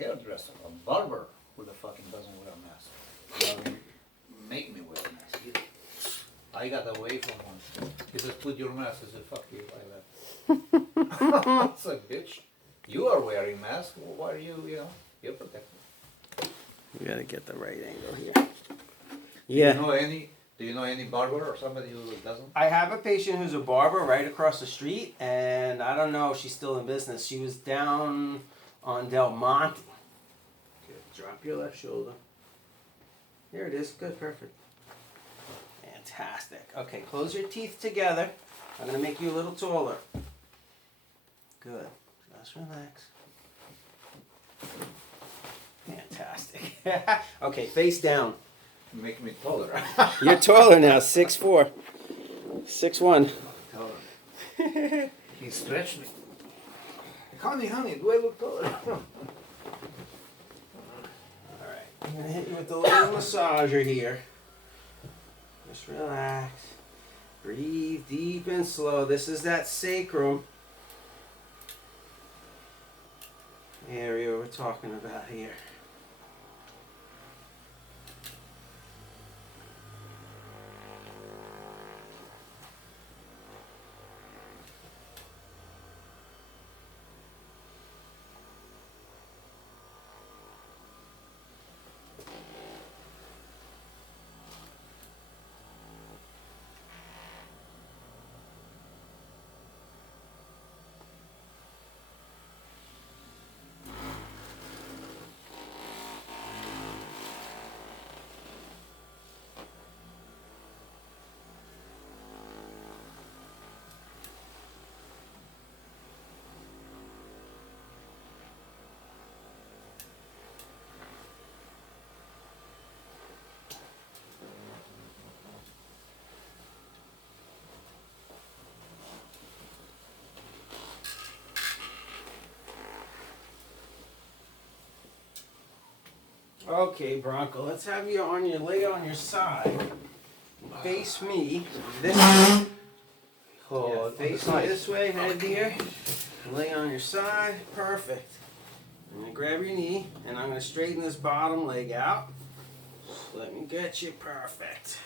hairdresser, a barber, who the fucking doesn't wear a mask. Doesn't make me wear a mask either. I got away from one. He says, put your mask. I said, fuck you, I left. It's like, bitch, you are wearing mask. Well, why are you, you're protected. We gotta get the right angle here. Yeah. Do you know any barber or somebody who doesn't? I have a patient who's a barber right across the street, and I don't know if she's still in business. She was down on Del Monte. Good. Drop your left shoulder. There it is. Good. Perfect. Fantastic. Okay, close your teeth together. I'm going to make you a little taller. Good. Just relax. Fantastic. Okay, face down. Make me taller. You're taller now, 6'4". 6'1". He stretched me. Honey, do I look taller? Alright, I'm going to hit you with the little massager here. Just relax. Breathe deep and slow. This is that sacrum area we're talking about here. Okay, Bronco, let's have you lay on your side. Face me this way. Hold, face me this way, head here. Lay on your side. Perfect. I'm going to grab your knee, and I'm going to straighten this bottom leg out. Let me get you. Perfect.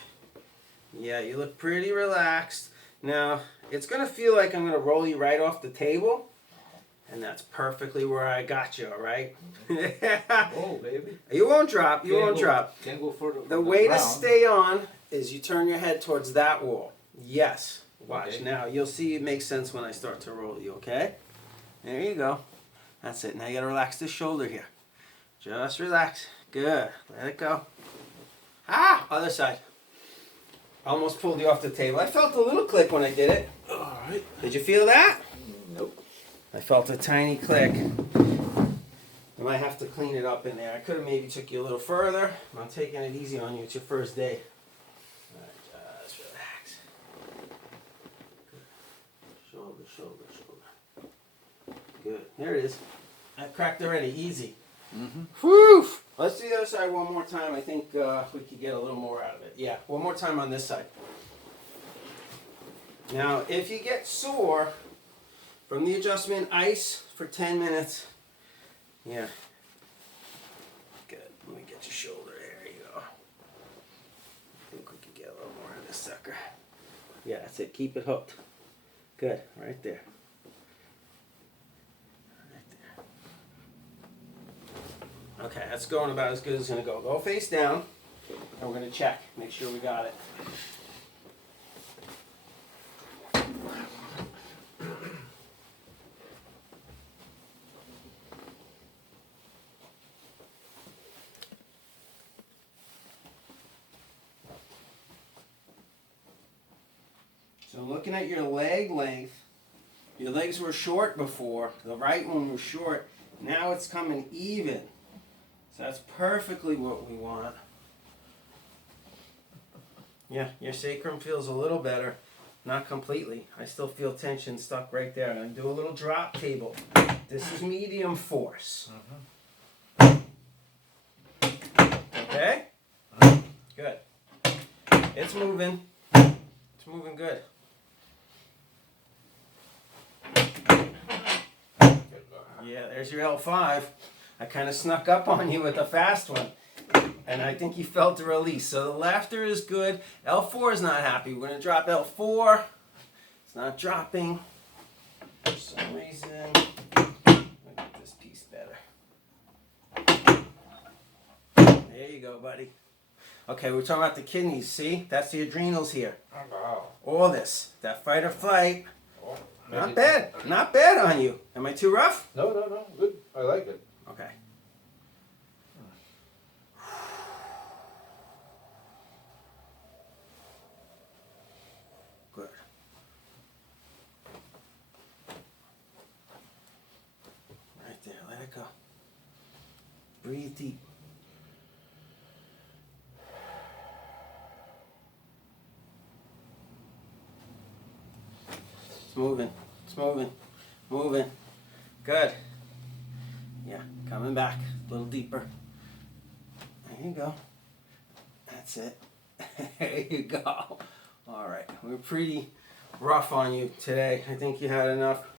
Yeah, you look pretty relaxed. Now, it's going to feel like I'm going to roll you right off the table. And that's perfectly where I got you, all right? Oh, baby. You won't drop. You won't drop. Can't go further. The way to stay on is you turn your head towards that wall. Yes. Watch. Okay. Now, you'll see it makes sense when I start to roll you, okay? There you go. That's it. Now you got to relax this shoulder here. Just relax. Good. Let it go. Ah! Other side. Almost pulled you off the table. I felt a little click when I did it. All right. Did you feel that? Nope. I felt a tiny click. I might have to clean it up in there. I could have maybe took you a little further. I'm taking it easy on you. It's your first day. All right, just relax. Good. Shoulder, shoulder, shoulder. Good. There it is. That cracked already. Easy. Mm-hmm. Whew! Let's do the other side one more time. I think we could get a little more out of it. Yeah, one more time on this side. Now, if you get sore from the adjustment, ice for 10 minutes. Yeah. Good. Let me get your shoulder. There you go. I think we could get a little more of this sucker. Yeah, that's it. Keep it hooked. Good. Right there. Right there. Okay, that's going about as good as it's going to go. Go face down, and we're going to check. Make sure we got it. So looking at your leg length, your legs were short before. The right one was short. Now it's coming even. So that's perfectly what we want. Yeah, your sacrum feels a little better. Not completely. I still feel tension stuck right there. I'm going to do a little drop table. This is medium force. Okay? Good. It's moving. It's moving good. Yeah, there's your L5. I kind of snuck up on you with a fast one. And I think you felt the release. So the laughter is good. L4 is not happy. We're going to drop L4. It's not dropping for some reason. Look at this piece better. There you go, buddy. Okay, we're talking about the kidneys. See? That's the adrenals here. Oh, wow. All this. That fight or flight. Oh, Not bad. Not bad on you. Am I too rough? No, no, no. Good. I like it. Okay. Good. Right there. Let it go. Breathe deep. It's moving. It's moving. Moving. Good. Yeah, coming back. A little deeper. There you go. That's it. There you go. All right. We're pretty rough on you today. I think you had enough